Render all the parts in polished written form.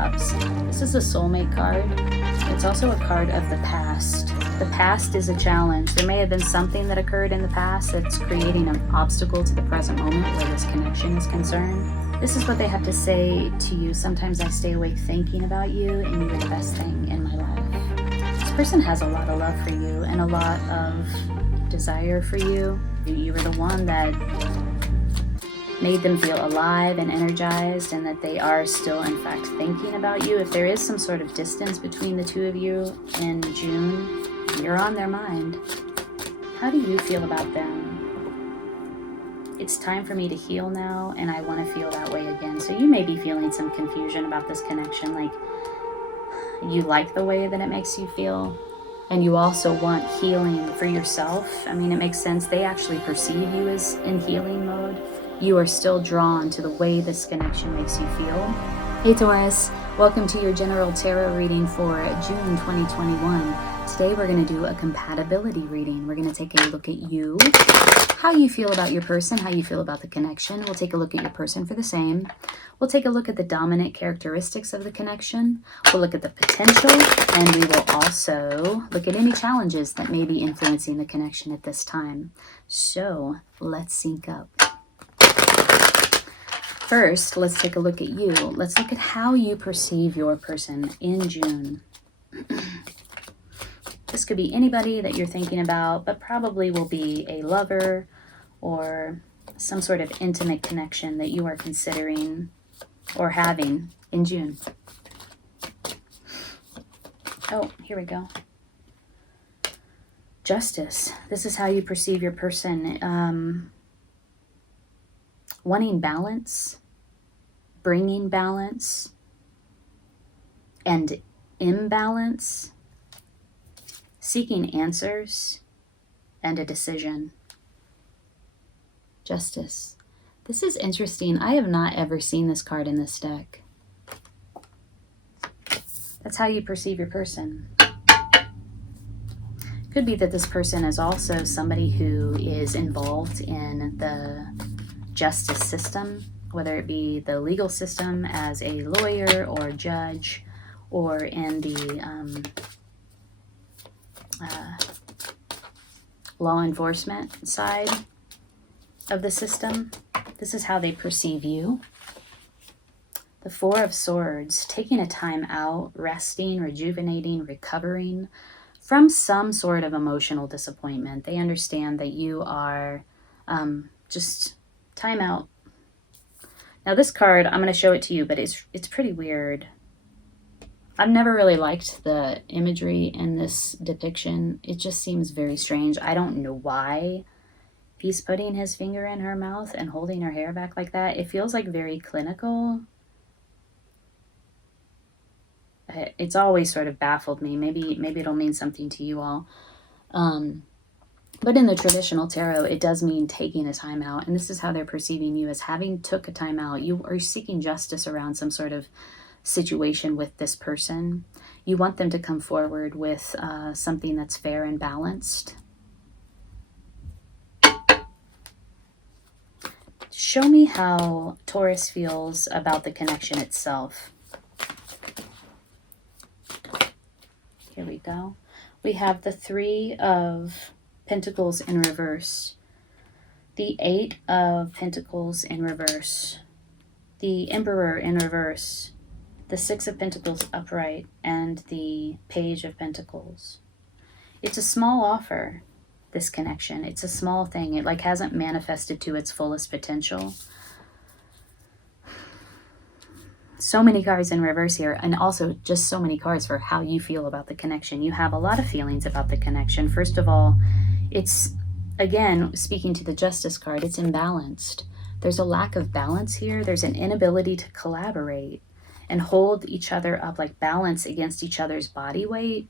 Cups. This is a soulmate card. It's also a card of the past. The past is a challenge. There may have been something that occurred in the past that's creating an obstacle to the present moment where this connection is concerned. This is what they have to say to you. Sometimes I stay awake thinking about you, and you're the best thing in my life. This person has a lot of love for you and a lot of desire for you. You were the one that made them feel alive and energized, and that they are still in fact thinking about you. If there is some sort of distance between the two of you in June, you're on their mind. How do you feel about them? It's time for me to heal now, and I want to feel that way again. So you may be feeling some confusion about this connection, like you like the way that it makes you feel, and you also want healing for yourself. I mean, it makes sense. They actually perceive you as in healing mode. You are still drawn to the way this connection makes you feel. Hey Taurus, welcome to your general tarot reading for June 2021. Today we're going to do a compatibility reading. We're going to take a look at you, how you feel about your person, how you feel about the connection. We'll take a look at your person for the same. We'll take a look at the dominant characteristics of the connection. We'll look at the potential, and we will also look at any challenges that may be influencing the connection at this time. So let's sync up. First, let's take a look at you. Let's look at how you perceive your person in June. This could be anybody that you're thinking about, but probably will be a lover or some sort of intimate connection that you are considering or having in June. Oh, here we go. Justice. This is how you perceive your person. Wanting balance, bringing balance, and imbalance, seeking answers, and a decision. Justice. This is interesting. I have not ever seen this card in this deck. That's how you perceive your person. Could be that this person is also somebody who is involved in the justice system, whether it be the legal system as a lawyer or a judge, or in the law enforcement side of the system. This is how they perceive you. The Four of Swords, taking a time out, resting, rejuvenating, recovering from some sort of emotional disappointment. They understand that you are just time out. Now this card, I'm going to show it to you, but it's pretty weird. I've never really liked the imagery in this depiction. It just seems very strange. I don't know why he's putting his finger in her mouth and holding her hair back like that. It feels like very clinical. It's always sort of baffled me. Maybe it'll mean something to you all. But in the traditional tarot, it does mean taking a time out. And this is how they're perceiving you, as having took a time out. You are seeking justice around some sort of situation with this person. You want them to come forward with something that's fair and balanced. Show me how Taurus feels about the connection itself. Here we go. We have the Three of Pentacles in reverse, the Eight of Pentacles in reverse, the Emperor in reverse, the Six of Pentacles upright, and the Page of Pentacles. It's a small offer, this connection. It's a small thing. It like hasn't manifested to its fullest potential. So many cards in reverse here, and also just so many cards for how you feel about the connection. You have a lot of feelings about the connection. First of all, it's, again, speaking to the Justice card, it's imbalanced. There's a lack of balance here. There's an inability to collaborate and hold each other up, like balance against each other's body weight.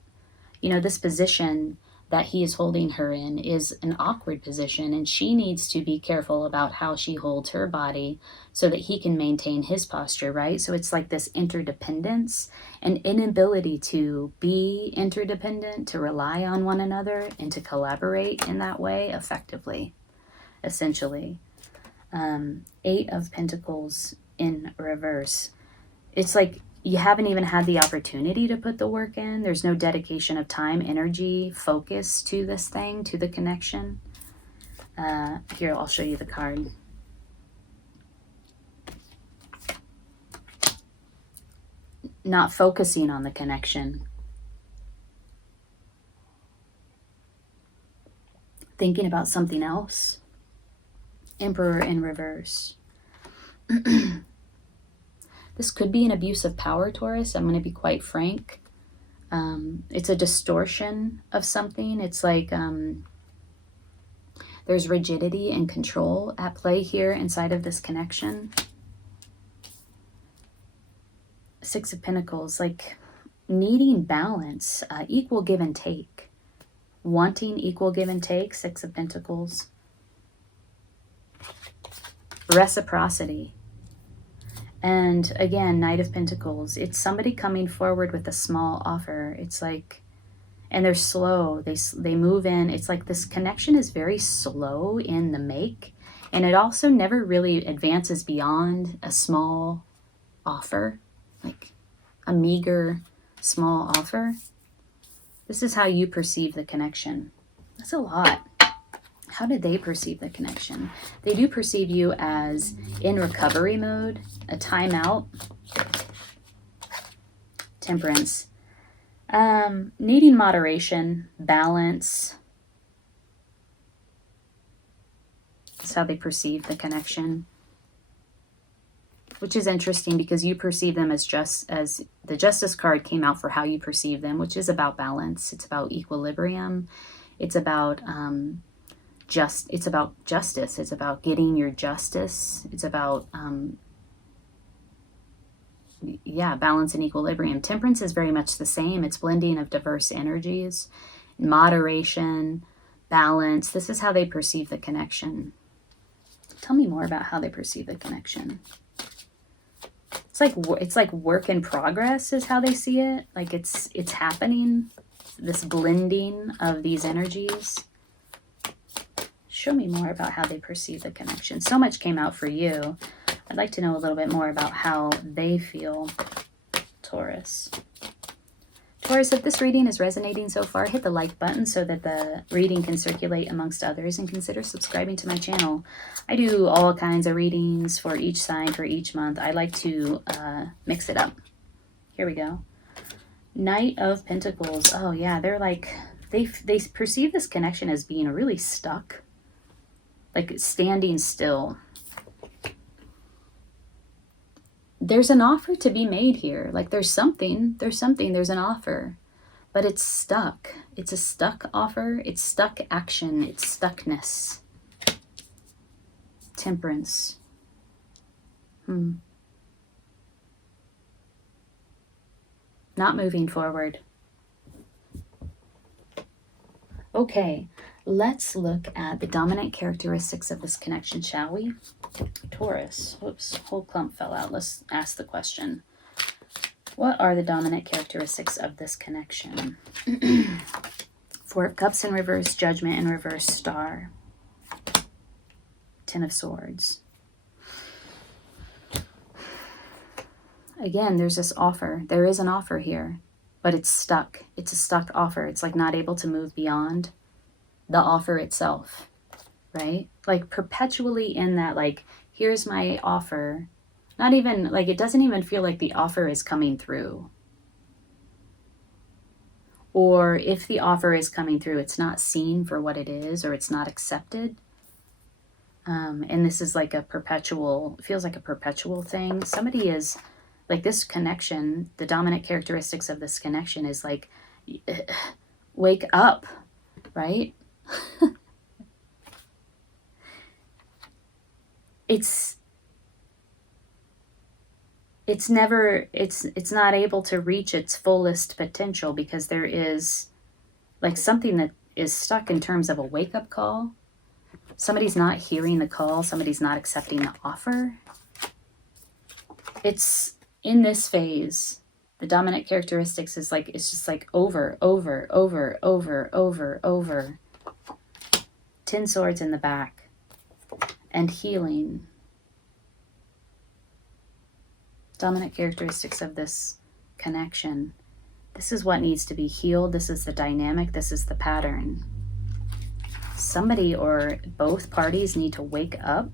You know, this position that he is holding her in is an awkward position, and she needs to be careful about how she holds her body so that he can maintain his posture, right? So it's like this interdependence, an inability to be interdependent, to rely on one another, and to collaborate in that way effectively, essentially. Eight of Pentacles in reverse. It's like you haven't even had the opportunity to put the work in. There's no dedication of time, energy, focus to this thing, to the connection. Here, I'll show you the card. Not focusing on the connection. Thinking about something else. Emperor in reverse. This could be an abuse of power, Taurus. I'm going to be quite frank. It's a distortion of something. It's like there's rigidity and control at play here inside of this connection. Six of Pentacles, like needing balance, equal give and take. Wanting equal give and take, Six of Pentacles. Reciprocity. And again, Knight of Pentacles. It's somebody coming forward with a small offer. It's like, and they're slow. They move in. It's like this connection is very slow in the make. And it also never really advances beyond a small offer, like a meager small offer. This is how you perceive the connection. That's a lot. How do they perceive the connection? They do perceive you as in recovery mode, a timeout. Temperance. Needing moderation, balance. That's how they perceive the connection. Which is interesting because you perceive them as the Justice card came out for how you perceive them, which is about balance. It's about equilibrium. It's about it's about justice. It's about getting your justice. It's about balance and equilibrium. Temperance is very much the same. It's blending of diverse energies, moderation, balance. This is how they perceive the connection. Tell me more about how they perceive the connection. It's like work in progress is how they see it. Like it's happening. This blending of these energies. Show me more about how they perceive the connection. So much came out for you. I'd like to know a little bit more about how they feel, Taurus. Taurus, if this reading is resonating so far, hit the like button so that the reading can circulate amongst others, and consider subscribing to my channel. I do all kinds of readings for each sign for each month. I like to mix it up. Here we go. Knight of Pentacles. Oh yeah, they're like, they perceive this connection as being really stuck. Like standing still. There's an offer to be made here. Like there's an offer, but it's stuck. It's a stuck offer. It's stuck action. It's stuckness. Temperance. Not moving forward. Okay, let's look at the dominant characteristics of this connection, shall we? Taurus. Oops, whole clump fell out. Let's ask the question. What are the dominant characteristics of this connection? Four of Cups in reverse, Judgment in reverse, Star. Ten of Swords. Again, there's this offer. There is an offer here, but it's stuck. It's a stuck offer. It's like not able to move beyond the offer itself, right? Like perpetually in that, like, here's my offer. Not even, like, it doesn't even feel like the offer is coming through. Or if the offer is coming through, it's not seen for what it is, or it's not accepted. And this is like a perpetual, it feels like a perpetual thing. Somebody is, like this connection, the dominant characteristics of this connection is like, wake up, right? It's not able to reach its fullest potential because there is like something that is stuck in terms of a wake-up call. Somebody's not hearing the call. Somebody's not accepting the offer. It's in this phase, the dominant characteristics is like, it's just like over. 10 swords in the back and healing. Dominant characteristics of this connection. This is what needs to be healed. This is the dynamic. This is the pattern. Somebody or both parties need to wake up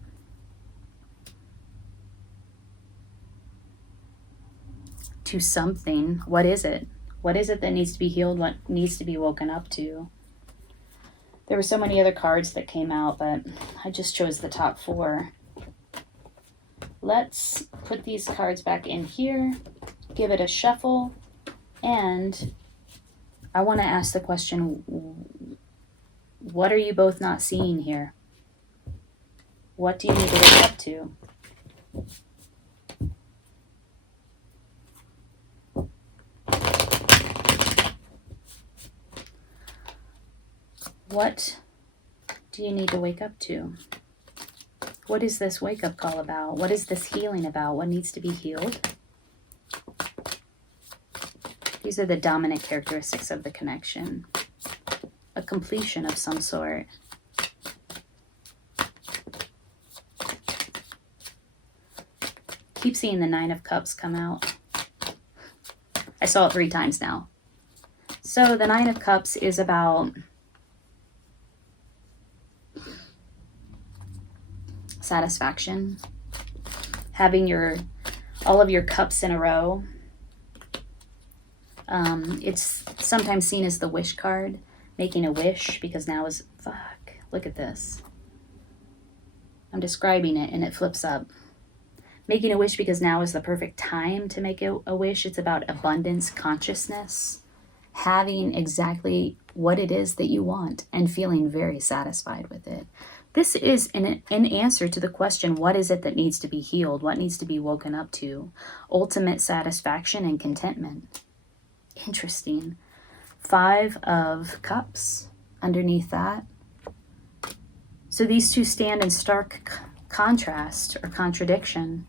to something. What is it? What is it that needs to be healed? What needs to be woken up to? There were so many other cards that came out, but I just chose the top 4. Let's put these cards back in here, give it a shuffle, and I want to ask the question, what are you both not seeing here? What do you need to wake up to? What do you need to wake up to? What is this wake-up call about? What is this healing about? What needs to be healed? These are the dominant characteristics of the connection. A completion of some sort. Keep seeing the 9 of Cups come out. I saw it 3 times now. So the 9 of Cups is about satisfaction, having all of your cups in a row. It's sometimes seen as the wish card, making a wish, because now is, look at this. I'm describing it and it flips up. Making a wish because now is the perfect time to make a wish. It's about abundance, consciousness, having exactly what it is that you want and feeling very satisfied with it. This is an answer to the question, what is it that needs to be healed? What needs to be woken up to? Ultimate satisfaction and contentment. Interesting. 5 of Cups underneath that. So these two stand in stark contrast or contradiction.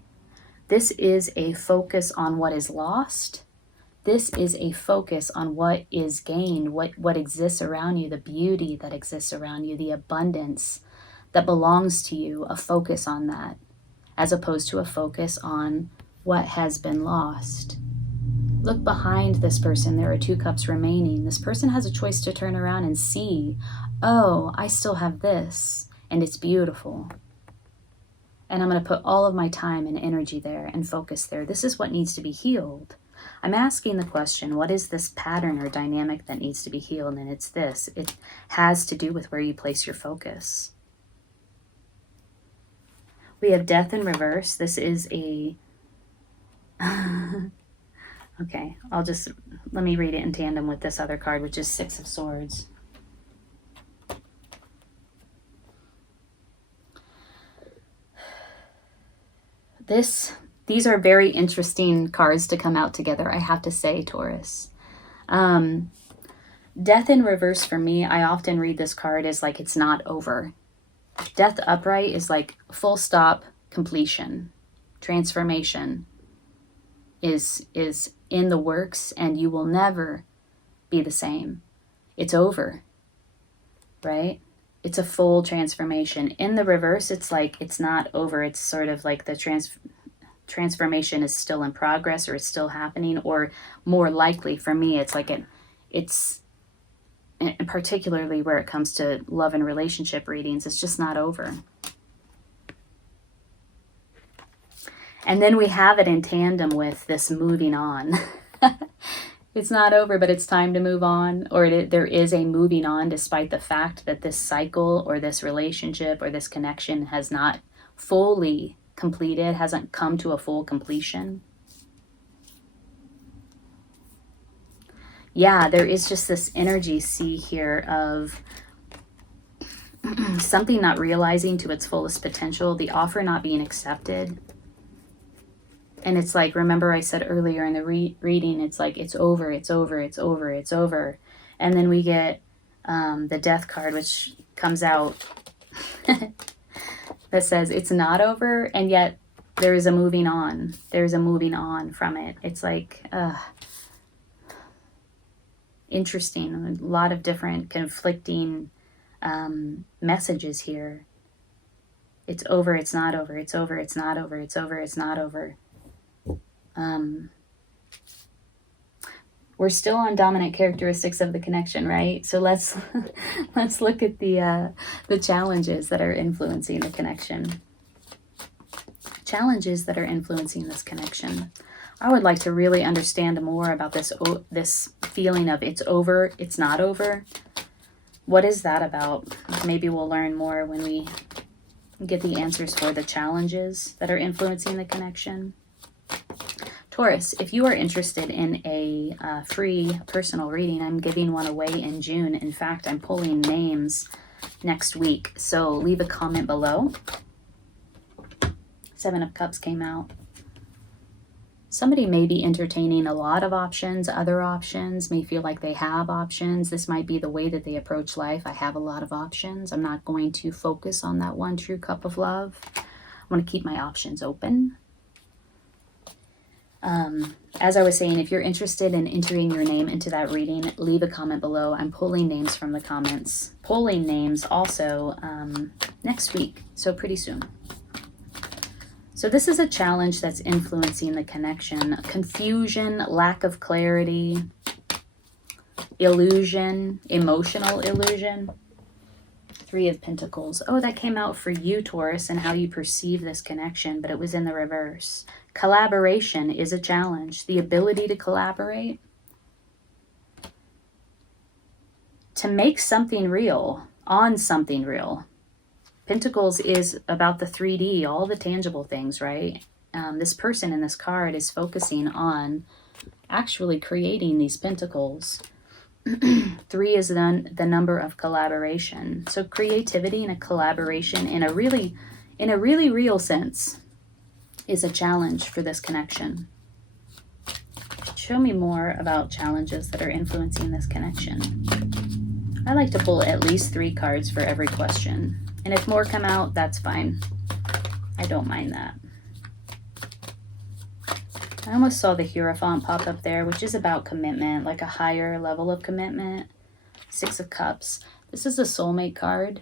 This is a focus on what is lost. This is a focus on what is gained, what exists around you, the beauty that exists around you, the abundance that belongs to you, a focus on that, as opposed to a focus on what has been lost. Look behind this person. There are 2 cups remaining. This person has a choice to turn around and see, oh, I still have this, and it's beautiful. And I'm going to put all of my time and energy there and focus there. This is what needs to be healed. I'm asking the question, what is this pattern or dynamic that needs to be healed? And it's this. It has to do with where you place your focus. We have Death in reverse. This is a... okay, let me read it in tandem with this other card, which is 6 of Swords. These are very interesting cards to come out together, I have to say, Taurus. Death in reverse for me, I often read this card as like it's not over. Death upright is like full stop, completion, transformation is in the works, and you will never be the same. It's over, right? It's a full transformation. In the reverse, it's like it's not over. It's sort of like the transformation is still in progress, or it's still happening, or more likely for me, it's like it's and particularly where it comes to love and relationship readings, it's just not over. And then we have it in tandem with this moving on. It's not over, but it's time to move on, or there is a moving on despite the fact that this cycle or this relationship or this connection has not fully completed, hasn't come to a full completion. Yeah, there is just this energy here of something not realizing to its fullest potential, the offer not being accepted. And it's like, remember I said earlier in the reading, it's like, it's over, it's over, it's over, it's over. And then we get the Death card, which comes out that says it's not over, and yet there is a moving on. There's a moving on from it. It's like, interesting. A lot of different conflicting messages here. It's over, it's not over, it's over, it's not over, it's over, it's not over. We're still on dominant characteristics of the connection, right? So let's let's look at the challenges that are influencing the connection. Challenges that are influencing this connection. I would like to really understand more about this feeling of it's over, it's not over. What is that about? Maybe we'll learn more when we get the answers for the challenges that are influencing the connection. Taurus, if you are interested in a free personal reading, I'm giving one away in June. In fact, I'm pulling names next week. So leave a comment below. Seven of Cups came out. Somebody may be entertaining a lot of options, other options, may feel like they have options. This might be the way that they approach life. I have a lot of options. I'm not going to focus on that one true cup of love. I want to keep my options open. As I was saying, if you're interested in entering your name into that reading, leave a comment below. I'm pulling names from the comments. Pulling names also next week, so pretty soon. So this is a challenge that's influencing the connection. Confusion, lack of clarity, illusion, emotional illusion. Three of Pentacles. Oh, that came out for you, Taurus, and how you perceive this connection, but it was in the reverse. Collaboration is a challenge. The ability to collaborate. To make something real, on something real. Pentacles is about the 3D, all the tangible things, right? This person in this card is focusing on actually creating these pentacles. 3 is the number of collaboration. So creativity and a collaboration in a really real sense is a challenge for this connection. Show me more about challenges that are influencing this connection. I like to pull at least 3 cards for every question. And if more come out, that's fine. I don't mind that. I almost saw the Hierophant pop up there, which is about commitment, like a higher level of commitment. 6 of Cups. This is a soulmate card.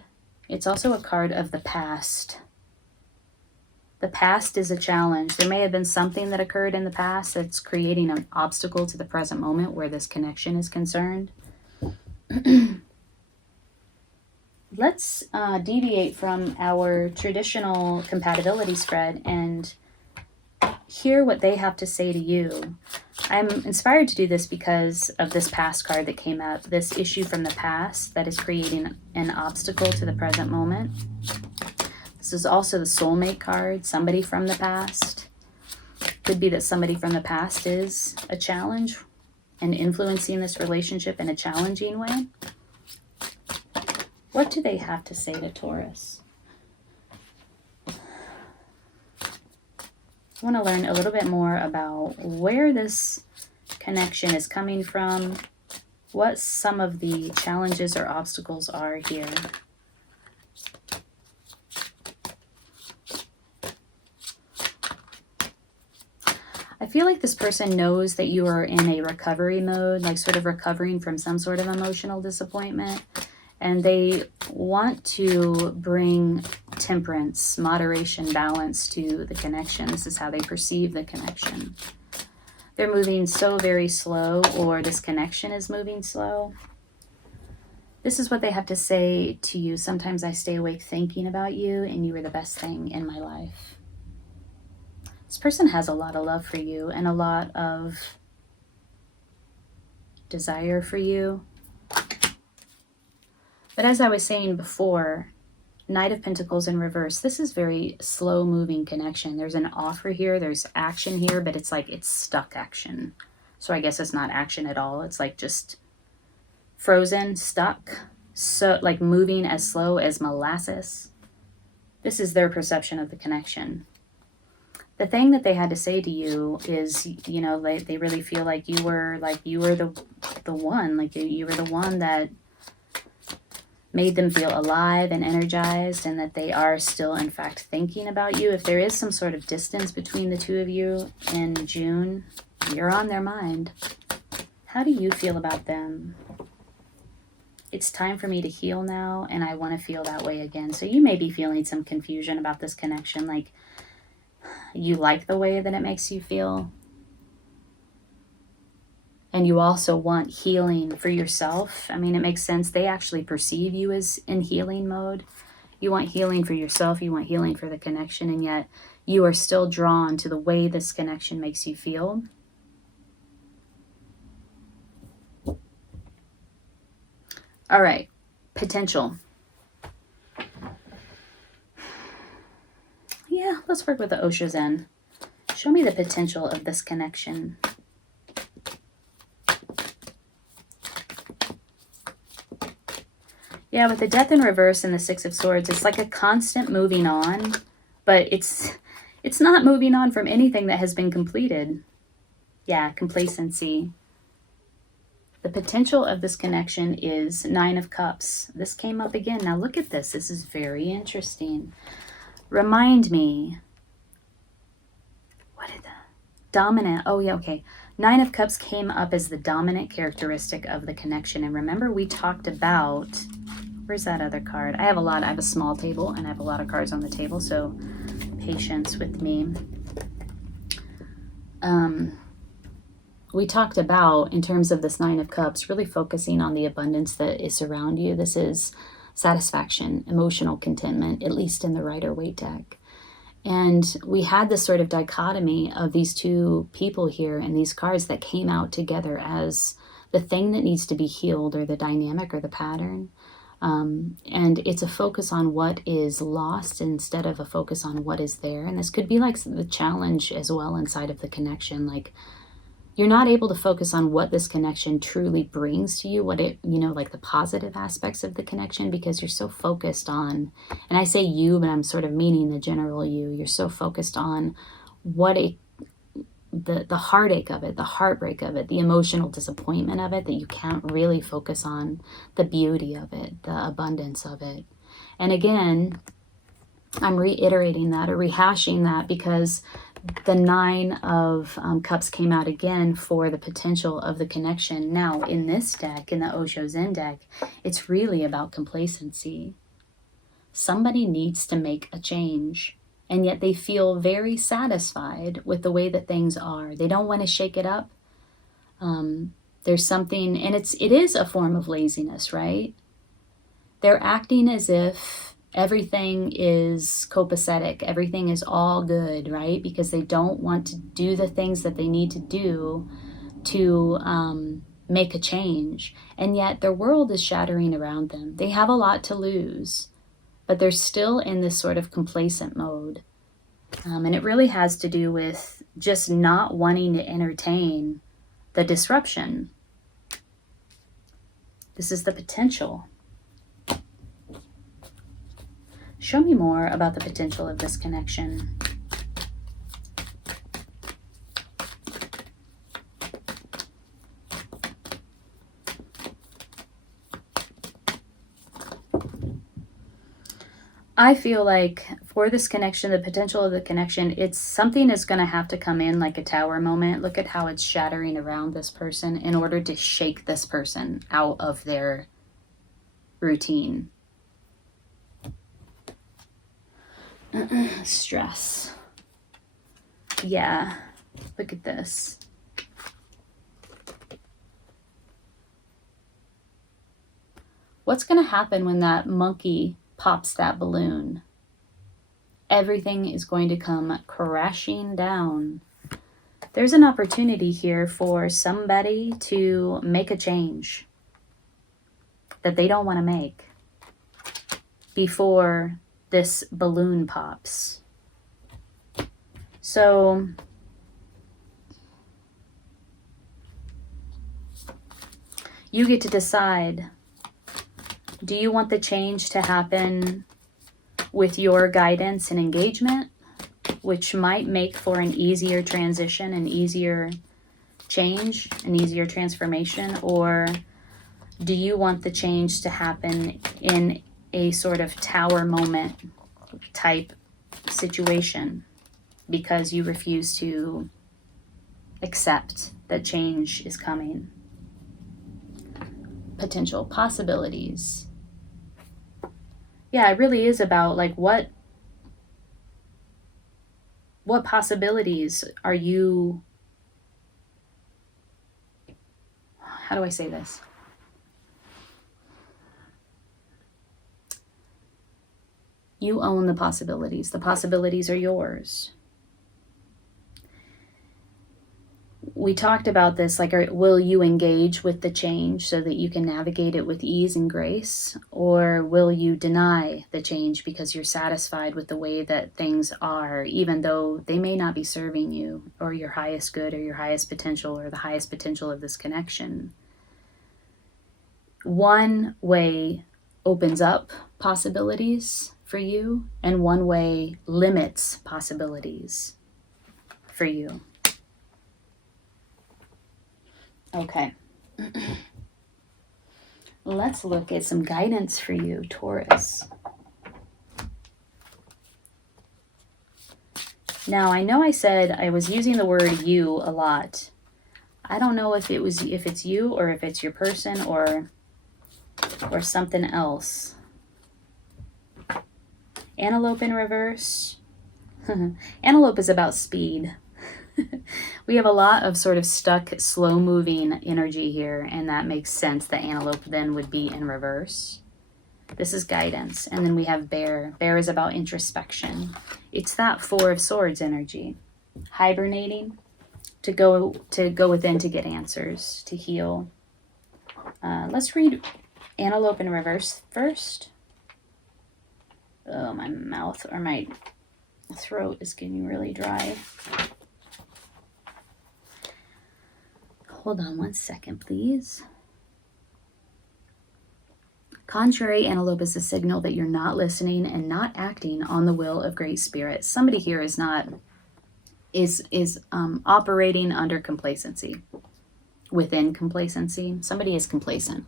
It's also a card of the past. The past is a challenge. There may have been something that occurred in the past that's creating an obstacle to the present moment where this connection is concerned. Let's deviate from our traditional compatibility spread and hear what they have to say to you. I'm inspired to do this because of this past card that came up, this issue from the past that is creating an obstacle to the present moment. This is also the soulmate card, somebody from the past. Could be that somebody from the past is a challenge and influencing this relationship in a challenging way. What do they have to say to Taurus? I want to learn a little bit more about where this connection is coming from, what some of the challenges or obstacles are here. I feel like this person knows that you are in a recovery mode, like sort of recovering from some sort of emotional disappointment. And they want to bring temperance, moderation, balance to the connection. This is how they perceive the connection. They're moving so very slow, or this connection is moving slow. This is what they have to say to you. Sometimes I stay awake thinking about you, and you are the best thing in my life. This person has a lot of love for you and a lot of desire for you. But as I was saying before, Knight of Pentacles in reverse, this is very slow moving connection. There's an offer here, there's action here, but it's like it's stuck action. So I guess it's not action at all. It's like just frozen, stuck, so like moving as slow as molasses. This is their perception of the connection. The thing that they had to say to you is, you know, they really feel like you were the one, like you were the one that made them feel alive and energized, and that they are still in fact thinking about you. If there is some sort of distance between the two of you in June, you're on their mind. How do you feel about them? It's time for me to heal now, and I want to feel that way again. So you may be feeling some confusion about this connection, like you like the way that it makes you feel, And you also want healing for yourself. I mean, it makes sense. They actually perceive you as in healing mode. You want healing for yourself. You want healing for the connection. And yet you are still drawn to the way this connection makes you feel. All right. Potential. Yeah, let's work with the Osho Zen. Show me the potential of this connection. Yeah, with the Death in reverse and the Six of Swords, it's like a constant moving on, but it's not moving on from anything that has been completed. Yeah, complacency. The potential of this connection is Nine of Cups. This came up again. Now look at this. This is very interesting. Remind me. What is that? Dominant. Oh, yeah, okay. Nine of Cups came up as the dominant characteristic of the connection. And remember, we talked about... Where's that other card? I have a small table and I have a lot of cards on the table, so patience with me. We talked about, in terms of this Nine of Cups, really focusing on the abundance that is around you. This is satisfaction, emotional contentment, at least in the Ryder Waite deck. And we had this sort of dichotomy of these two people here and these cards that came out together as the thing that needs to be healed, or the dynamic, or the pattern. And it's a focus on what is lost instead of a focus on what is there. And this could be like the challenge as well inside of the connection. Like, you're not able to focus on what this connection truly brings to you, what it, like the positive aspects of the connection, because you're so focused on, and I say you, but I'm sort of meaning the general you, you're so focused on what the heartache of it, the heartbreak of it, the emotional disappointment of it, that you can't really focus on the beauty of it, the abundance of it. And again, I'm reiterating that, or rehashing that, because the Nine of Cups came out again for the potential of the connection. Now, in this deck, in the Osho Zen deck, it's really about complacency. Somebody needs to make a change, and yet they feel very satisfied with the way that things are. They don't want to shake it up. There's something, and it is a form of laziness, right? They're acting as if everything is copacetic, everything is all good, right? Because they don't want to do the things that they need to do to make a change. And yet their world is shattering around them. They have a lot to lose, but they're still in this sort of complacent mode. And it really has to do with just not wanting to entertain the disruption. This is the potential. Show me more about the potential of this connection. I feel like for this connection, the potential of the connection, it's something is going to have to come in like a tower moment. Look at how it's shattering around this person in order to shake this person out of their routine. Stress. Yeah, look at this. What's going to happen when that monkey pops that balloon? Everything is going to come crashing down. There's an opportunity here for somebody to make a change that they don't want to make before this balloon pops. So you get to decide. Do you want the change to happen with your guidance and engagement, which might make for an easier transition, an easier change, an easier transformation? Or do you want the change to happen in a sort of tower moment type situation because you refuse to accept that change is coming? Potential possibilities. Yeah, it really is about like what possibilities are you how do I say this? You own the possibilities. The possibilities are yours. We talked about this, like, will you engage with the change so that you can navigate it with ease and grace? Or will you deny the change because you're satisfied with the way that things are, even though they may not be serving you or your highest good or your highest potential or the highest potential of this connection? One way opens up possibilities for you, and one way limits possibilities for you. Okay. Let's look at some guidance for you, Taurus. Now, I know I said I was using the word you a lot. I don't know if it's you or if it's your person or something else. Antelope in reverse. Antelope is about speed. We have a lot of sort of stuck, slow-moving energy here, and that makes sense. The antelope then would be in reverse. This is guidance. And then we have bear. Bear is about introspection. It's that Four of Swords energy. Hibernating, to go within to get answers, to heal. Let's read Antelope in reverse first. Oh, my mouth or my throat is getting really dry. Hold on one second, please. Contrary antelope is a signal that you're not listening and not acting on the will of Great Spirit. Somebody here is operating under complacency, within complacency. Somebody is complacent.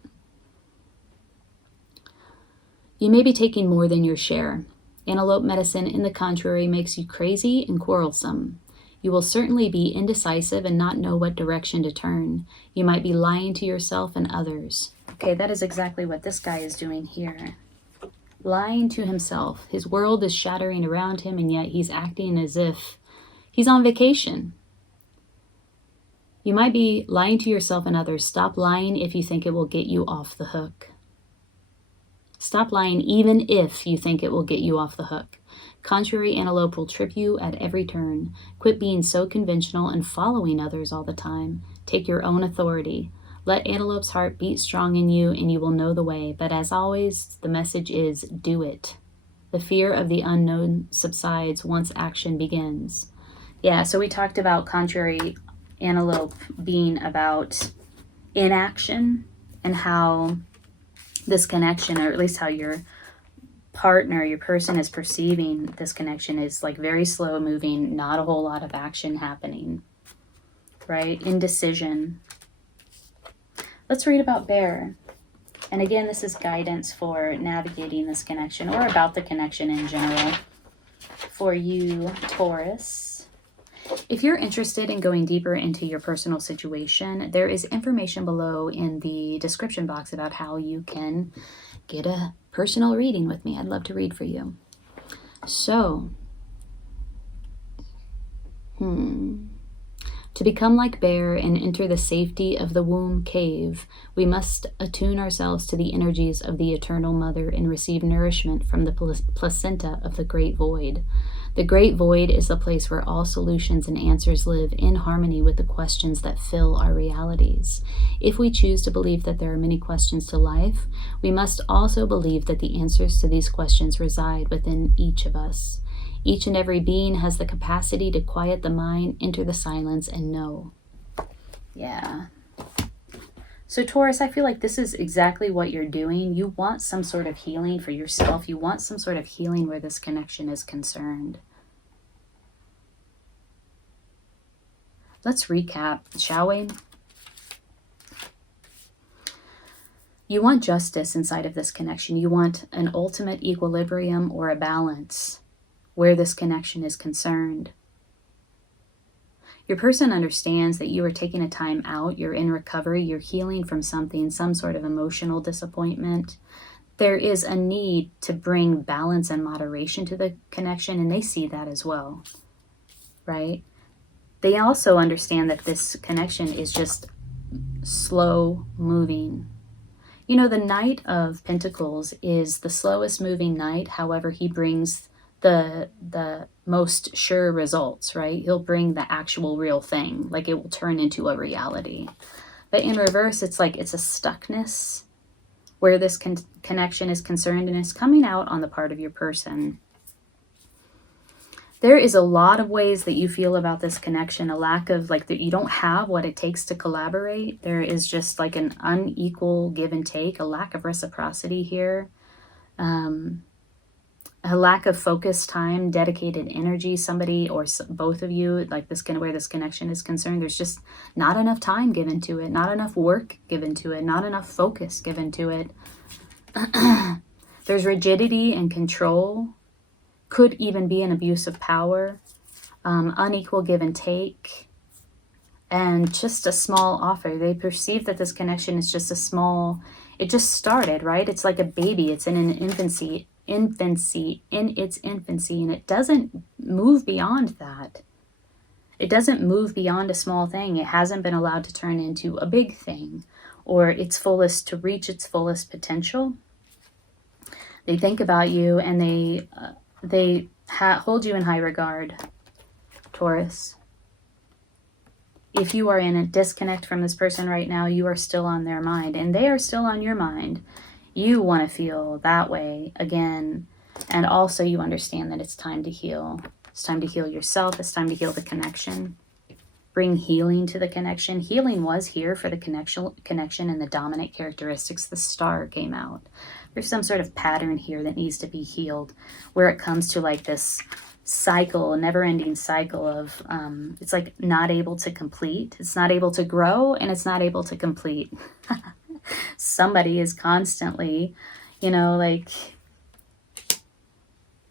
You may be taking more than your share. Antelope medicine, in the contrary, makes you crazy and quarrelsome. You will certainly be indecisive and not know what direction to turn. You might be lying to yourself and others. Okay, that is exactly what this guy is doing here. Lying to himself. His world is shattering around him, and yet he's acting as if he's on vacation. You might be lying to yourself and others. Stop lying if you think it will get you off the hook. Stop lying even if you think it will get you off the hook. Contrary antelope will trip you at every turn. Quit being so conventional and following others all the time. Take your own authority. Let antelope's heart beat strong in you, and you will know the way. But as always, the message is do it. The fear of the unknown subsides once action begins. Yeah, so we talked about contrary antelope being about inaction, and how this connection, or at least how your partner, your person is perceiving this connection, is like very slow moving, not a whole lot of action happening, right? Indecision. Let's read about bear. And again, this is guidance for navigating this connection, or about the connection in general for you, Taurus. If you're interested in going deeper into your personal situation, there is information below in the description box about how you can get a personal reading with me. I'd love to read for you. So, to become like bear and enter the safety of the womb cave, we must attune ourselves to the energies of the eternal mother and receive nourishment from the placenta of the great void. The great void is the place where all solutions and answers live in harmony with the questions that fill our realities. If we choose to believe that there are many questions to life, we must also believe that the answers to these questions reside within each of us. Each and every being has the capacity to quiet the mind, enter the silence, and know. Yeah. So Taurus, I feel like this is exactly what you're doing. You want some sort of healing for yourself. You want some sort of healing where this connection is concerned. Let's recap, shall we? You want justice inside of this connection. You want an ultimate equilibrium or a balance where this connection is concerned. Your person understands that you are taking a time out, you're in recovery, you're healing from something, some sort of emotional disappointment. There is a need to bring balance and moderation to the connection, and they see that as well, right? They also understand that this connection is just slow moving. You know, the Knight of Pentacles is the slowest moving knight. However, he brings the most sure results, right? He'll bring the actual real thing. Like, it will turn into a reality. But in reverse, it's like it's a stuckness where this connection is concerned, and it's coming out on the part of your person. There is a lot of ways that you feel about this connection, a lack of, like, that you don't have what it takes to collaborate. There is just like an unequal give and take, a lack of reciprocity here, a lack of focus, time, dedicated energy. Somebody or both of you, like this where this connection is concerned, there's just not enough time given to it, not enough work given to it, not enough focus given to it. There's rigidity and control. Could even be an abuse of power, unequal give and take, and just a small offer. They perceive that this connection is just a small, it just started, right? It's like a baby. It's in an infancy, and it doesn't move beyond that. It doesn't move beyond a small thing. It hasn't been allowed to turn into a big thing or its fullest, to reach its fullest potential. They think about you and they hold you in high regard, Taurus. If you are in a disconnect from this person right now, you are still on their mind and they are still on your mind. You want to feel that way again. And also you understand that it's time to heal. It's time to heal yourself. It's time to heal the connection. Bring healing to the connection. Healing was here for the connection and the dominant characteristics. The star came out. There's some sort of pattern here that needs to be healed, where it comes to like this cycle, a never-ending cycle of, it's like not able to complete. It's not able to grow, and it's not able to complete. Somebody is constantly, you know, like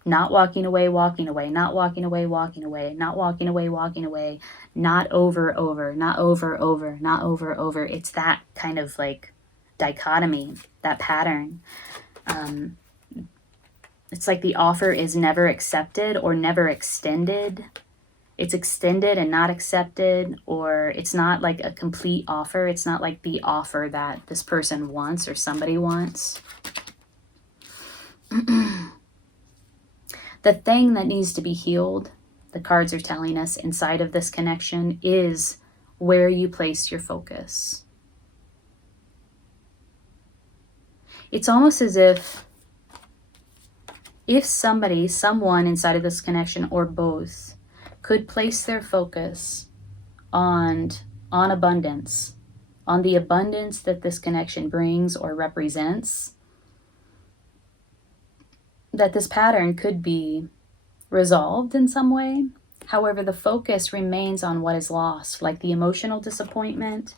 not walking away, not walking away, not walking away, not over, not over. It's that kind of like dichotomy, that pattern. It's like the offer is never accepted or never extended. It's extended and not accepted, or it's not like a complete offer. It's not like the offer that this person wants or somebody wants. The thing that needs to be healed, the cards are telling us inside of this connection, is where you place your focus. It's almost as if someone inside of this connection, or both, could place their focus on abundance, on the abundance that this connection brings or represents, that this pattern could be resolved in some way. However, the focus remains on what is lost, like the emotional disappointment.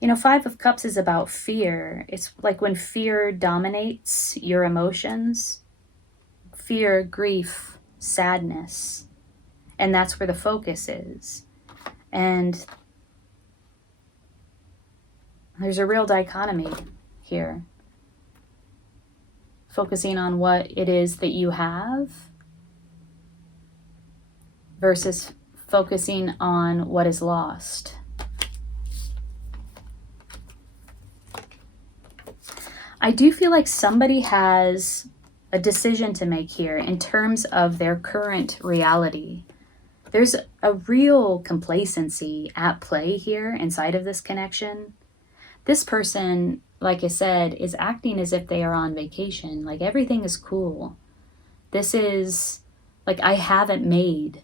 You know, Five of Cups is about fear. It's like when fear dominates your emotions. Fear, grief, sadness. And that's where the focus is. And there's a real dichotomy here. Focusing on what it is that you have versus focusing on what is lost. I do feel like somebody has a decision to make here in terms of their current reality. There's a real complacency at play here inside of this connection. This person, like I said, is acting as if they are on vacation. Like everything is cool. This is like, I haven't made,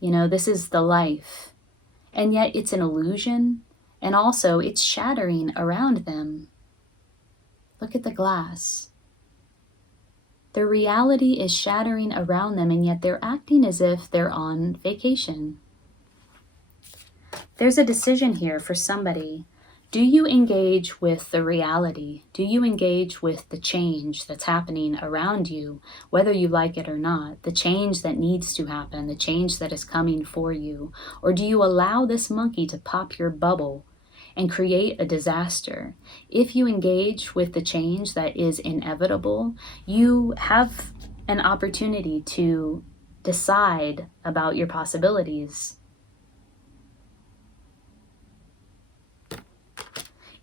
you know, this is the life. And yet it's an illusion. And also it's shattering around them. Look at the glass. Their reality is shattering around them, and yet they're acting as if they're on vacation. There's a decision here for somebody. Do you engage with the reality? Do you engage with the change that's happening around you, whether you like it or not? The change that needs to happen, the change that is coming for you? Or do you allow this monkey to pop your bubble and create a disaster? If you engage with the change that is inevitable, you have an opportunity to decide about your possibilities.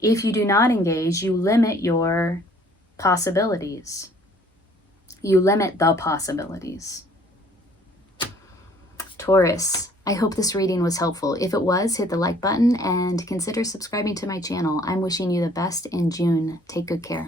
If you do not engage, you limit your possibilities. You limit the possibilities. Taurus, I hope this reading was helpful. If it was, hit the like button and consider subscribing to my channel. I'm wishing you the best in June. Take good care.